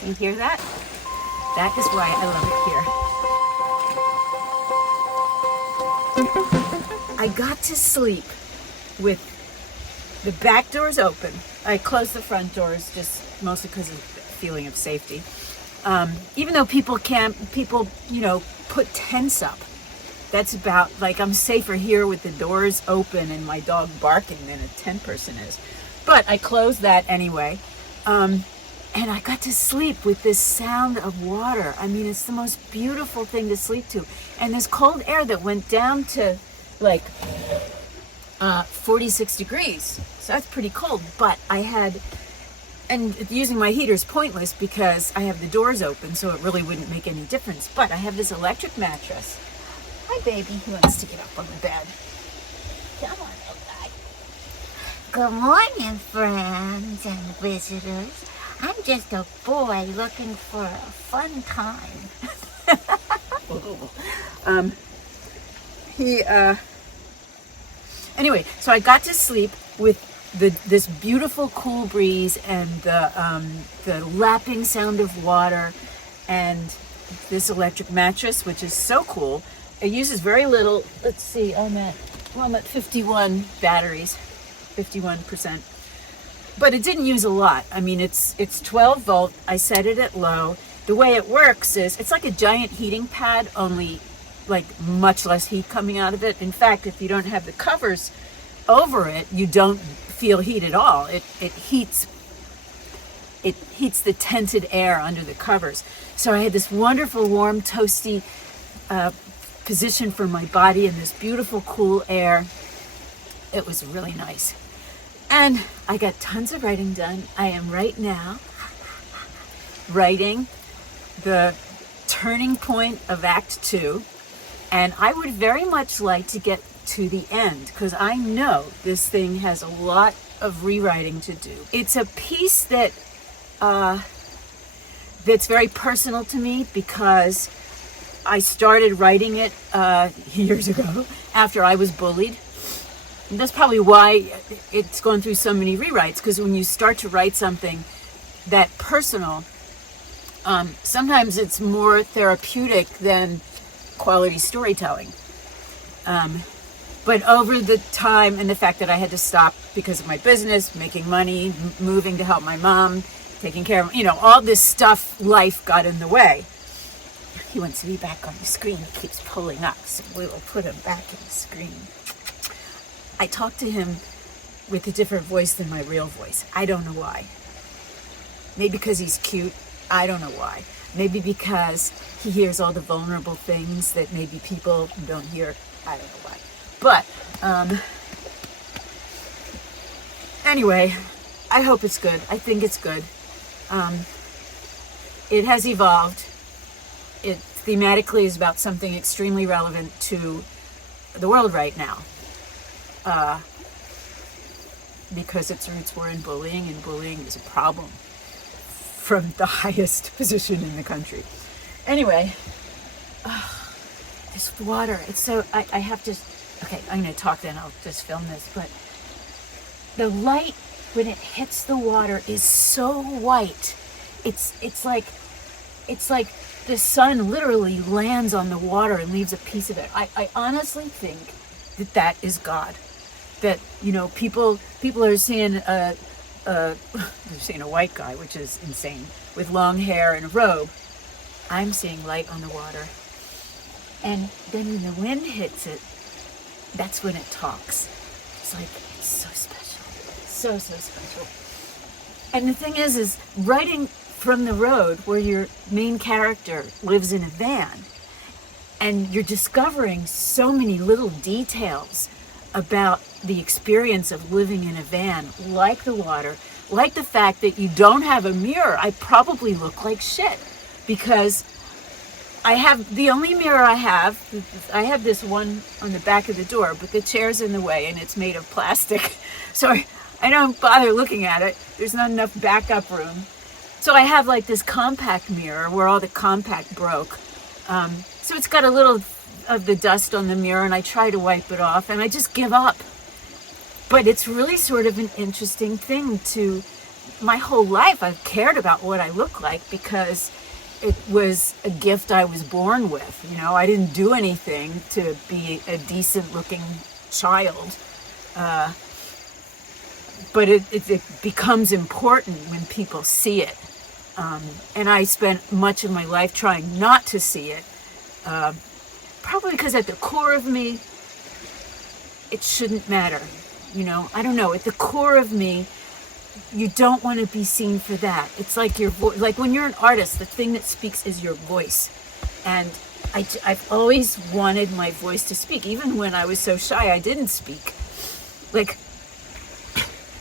So you hear that? That is why I love it here. I got to sleep with the back doors open. I closed the front doors just mostly because of the feeling of safety. Even though people, put tents up. That's about, like, I'm safer here with the doors open and my dog barking than a tent person is. But I closed that anyway. And I got to sleep with this sound of water. I mean, it's the most beautiful thing to sleep to. And this cold air that went down to like 46 degrees. So that's pretty cold. But I had, and using my heater is pointless because I have the doors open, so it really wouldn't make any difference. But I have this electric mattress. Hi, baby. He wants to get up on the bed. Come on, little guy. Good morning, friends and visitors. I'm just a boy looking for a fun time. Anyway, so I got to sleep with this beautiful cool breeze and the lapping sound of water and this electric mattress, which is so cool. It uses very little. Let's see, I'm at 51 batteries, 51%. But it didn't use a lot. I mean, it's 12 volt. I set it at low. The way it works is it's like a giant heating pad, only like much less heat coming out of it. In fact, if you don't have the covers over it, you don't feel heat at all. It heats the tented air under the covers. So I had this wonderful, warm, toasty position for my body in this beautiful, cool air. It was really nice. And I got tons of writing done. I am right now writing the turning point of Act 2. And I would very much like to get to the end because I know this thing has a lot of rewriting to do. It's a piece that that's very personal to me because I started writing it years ago after I was bullied. And that's probably why it's gone through so many rewrites, because when you start to write something that personal, sometimes it's more therapeutic than quality storytelling. But over the time and the fact that I had to stop because of my business, making money, moving to help my mom, taking care of, all this stuff, life got in the way. He wants to be back on the screen. He keeps pulling up, so we will put him back in the screen. I talk to him with a different voice than my real voice. I don't know why. Maybe because he's cute. I don't know why. Maybe because he hears all the vulnerable things that maybe people don't hear. I don't know why. But anyway, I hope it's good. I think it's good. It has evolved. It thematically is about something extremely relevant to the world right now. Because its roots were in bullying, and bullying is a problem from the highest position in the country. Anyway, this water, it's so, I have to, okay, I'm going to talk then, I'll just film this, but the light when it hits the water is so white. It's like the sun literally lands on the water and leaves a piece of it. I honestly think that is God. That, people are seeing they're seeing a white guy, which is insane, with long hair and a robe. I'm seeing light on the water. And then when the wind hits it, that's when it talks. It's like, it's so special. So special. And the thing is writing from the road where your main character lives in a van, and you're discovering so many little details about the experience of living in a van, like the water, like the fact that you don't have a mirror. I probably look like shit because I have, the only mirror I have this one on the back of the door, but the chair's in the way and it's made of plastic. So I don't bother looking at it. There's not enough backup room. So I have like this compact mirror where all the compact broke. So it's got a little of the dust on the mirror and I try to wipe it off and I just give up. But it's really sort of an interesting thing to my whole life I've cared about what I look like because it was a gift I was born with. You know, I didn't do anything to be a decent looking child. But it becomes important when people see it. And I spent much of my life trying not to see it. Probably because at the core of me, it shouldn't matter. You know, I don't know. At the core of me, you don't want to be seen for that. It's like your voice. Like when you're an artist, the thing that speaks is your voice. And I've always wanted my voice to speak. Even when I was so shy, I didn't speak. Like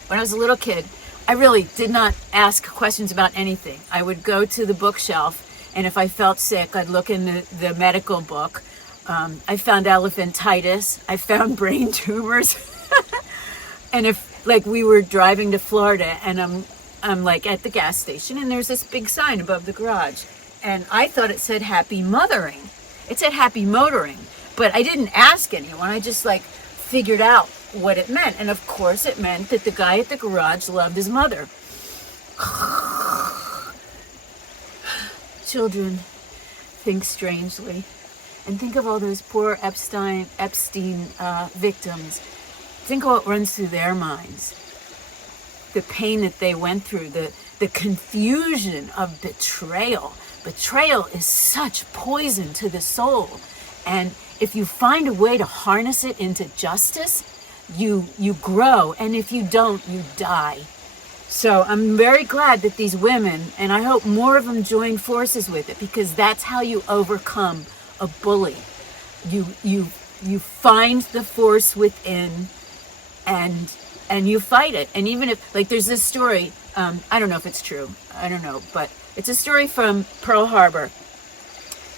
when I was a little kid, I really did not ask questions about anything. I would go to the bookshelf, and if I felt sick, I'd look in the medical book. I found elephantitis. I found brain tumors. And if, like, we were driving to Florida, and I'm like at the gas station, and there's this big sign above the garage, and I thought it said happy mothering. It said happy motoring, but I didn't ask anyone. I just like figured out what it meant. And of course it meant that the guy at the garage loved his mother. Children think strangely. And think of all those poor Epstein victims. Think of what runs through their minds. The pain that they went through, the confusion of betrayal. Betrayal is such poison to the soul. And if you find a way to harness it into justice, you grow. And if you don't, you die. So I'm very glad that these women, and I hope more of them join forces with it, because that's how you overcome a bully. You find the force within, and you fight it. And even if, like, there's this story, I don't know if it's true, I don't know, but it's a story from Pearl Harbor,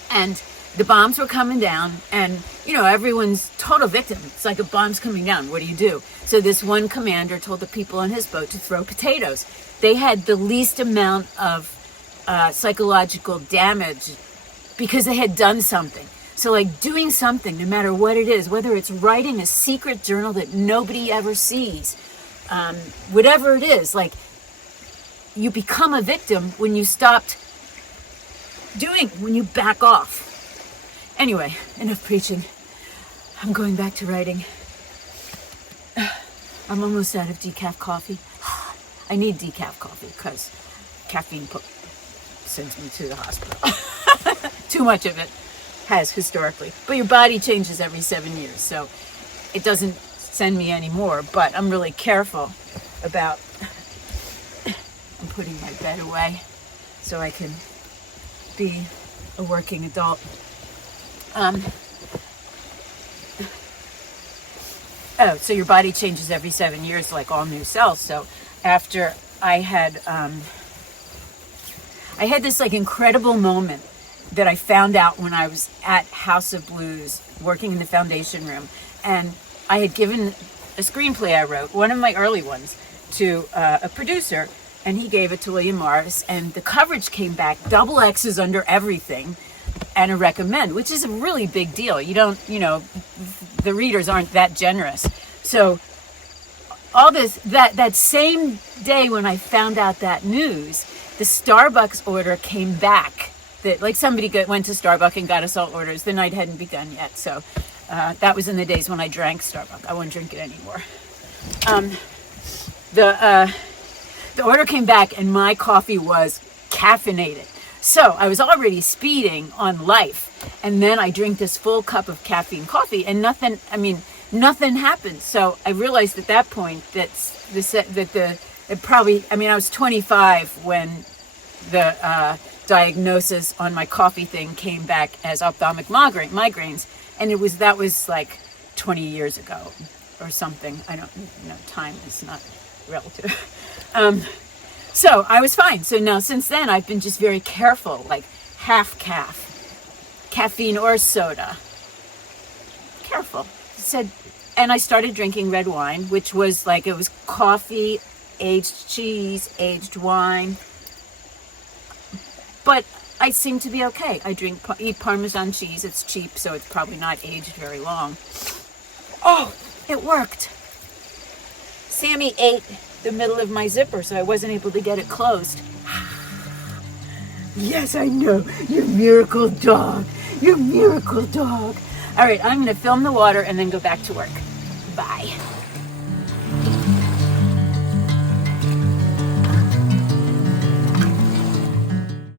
and the bombs were coming down, and you know, everyone's total victim. It's like a bomb's coming down, what do you do? So this one commander told the people on his boat to throw potatoes. They had the least amount of psychological damage because they had done something. So like doing something, no matter what it is, whether it's writing a secret journal that nobody ever sees, whatever it is, like, you become a victim when you stopped doing, when you back off. Anyway, enough preaching. I'm going back to writing. I'm almost out of decaf coffee. I need decaf coffee because caffeine sends me to the hospital. Too much of it has historically. But your body changes every 7 years, so it doesn't send me any more. But I'm really careful about, I'm putting my bed away so I can be a working adult. So your body changes every 7 years, like all new cells. So after I had this like incredible moment that I found out when I was at House of Blues working in the foundation room, and I had given a screenplay I wrote, one of my early ones, to a producer, and he gave it to William Morris, and the coverage came back, double X's under everything, and a recommend, which is a really big deal. You don't, you know, the readers aren't that generous. So all this, that same day when I found out that news, the Starbucks order came back. That, like, somebody went to Starbucks and got us all orders. The night hadn't begun yet. So that was in the days when I drank Starbucks. I won't drink it anymore. The order came back and my coffee was caffeinated. So I was already speeding on life, and then I drink this full cup of caffeine coffee, and nothing happened. So I realized at that point that I was 25 when the diagnosis on my coffee thing came back as ophthalmic migraines, and that was like 20 years ago or something. I don't know, time is not relative. So I was fine. So now since then I've been just very careful, like half caffeine or soda. Careful. And I started drinking red wine, which was like, it was coffee, aged cheese, aged wine. But I seem to be okay. I eat Parmesan cheese. It's cheap, so it's probably not aged very long. Oh, it worked. Sammy ate the middle of my zipper, so I wasn't able to get it closed. Yes, I know. You miracle dog. You miracle dog. All right, I'm going to film the water and then go back to work. Bye.